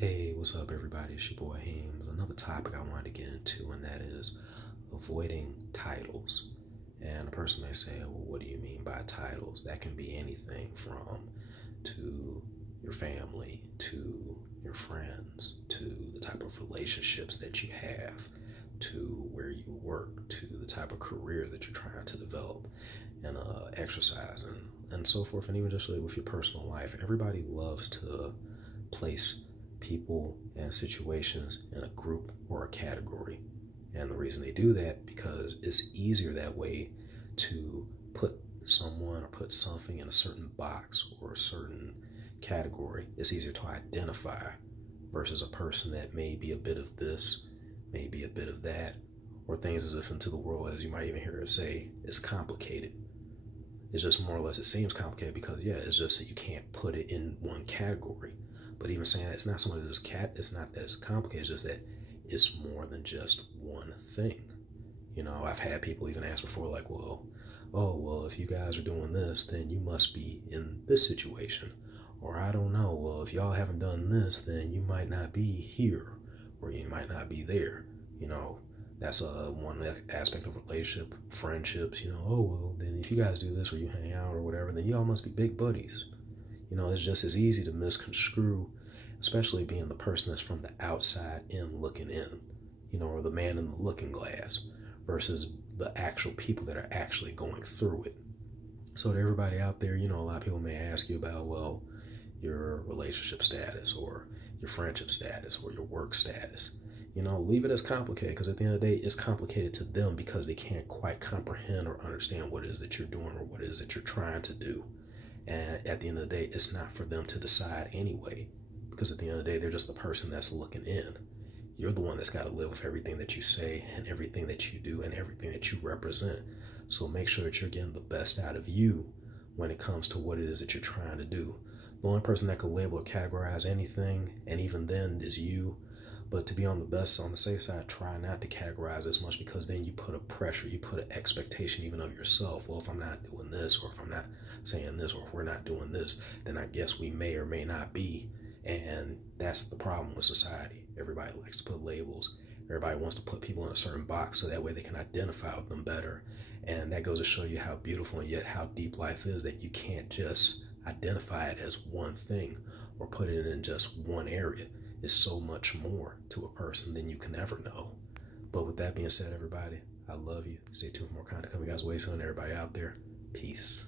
Hey, what's up, everybody? It's your boy Hames. Another topic I wanted to get into, and that is avoiding titles. And a person may say, well, what do you mean by titles? That can be anything from to your family, to your friends, to the type of relationships that you have, to where you work, to the type of career that you're trying to develop and exercise and so forth, and even just with your personal life. Everybody loves to place people and situations in a group or a category. And the reason they do that because it's easier that way to put someone or put something in a certain box or a certain category. It's easier to identify versus a person that may be a bit of this, may be a bit of that, or things as if into the world, as you might even hear it say, is complicated. It's just more or less, it seems complicated because, yeah, it's just that you can't put it in one category. But even saying that, it's not so much as it's not that it's complicated, it's just that it's more than just one thing. You know, I've had people even ask before, like, well, if you guys are doing this, then you must be in this situation. Or I don't know, well, if y'all haven't done this, then you might not be here, or you might not be there. You know, that's one aspect of relationship, friendships. You know, oh well, then if you guys do this or you hang out or whatever, then y'all must be big buddies. You know, it's just as easy to misconstrue, especially being the person that's from the outside in looking in, you know, or the man in the looking glass versus the actual people that are actually going through it. So to everybody out there, you know, a lot of people may ask you about, well, your relationship status or your friendship status or your work status. You know, leave it as complicated because at the end of the day, it's complicated to them because they can't quite comprehend or understand what it is that you're doing or what it is that you're trying to do. And at the end of the day, it's not for them to decide anyway, because at the end of the day, they're just the person that's looking in. You're the one that's got to live with everything that you say and everything that you do and everything that you represent. So make sure that you're getting the best out of you when it comes to what it is that you're trying to do. The only person that can label or categorize anything, and even then, is you. But to be on the safe side, try not to categorize as much because then you put a pressure, you put an expectation even of yourself. Well, if I'm not doing this, or if I'm not saying this, or if we're not doing this, then I guess we may or may not be. And that's the problem with society. Everybody likes to put labels. Everybody wants to put people in a certain box so that way they can identify with them better. And that goes to show you how beautiful and yet how deep life is, that you can't just identify it as one thing or put it in just one area. Is so much more to a person than you can ever know. But with that being said, everybody, I love you. Stay tuned for more content coming guys way soon. Everybody out there, peace.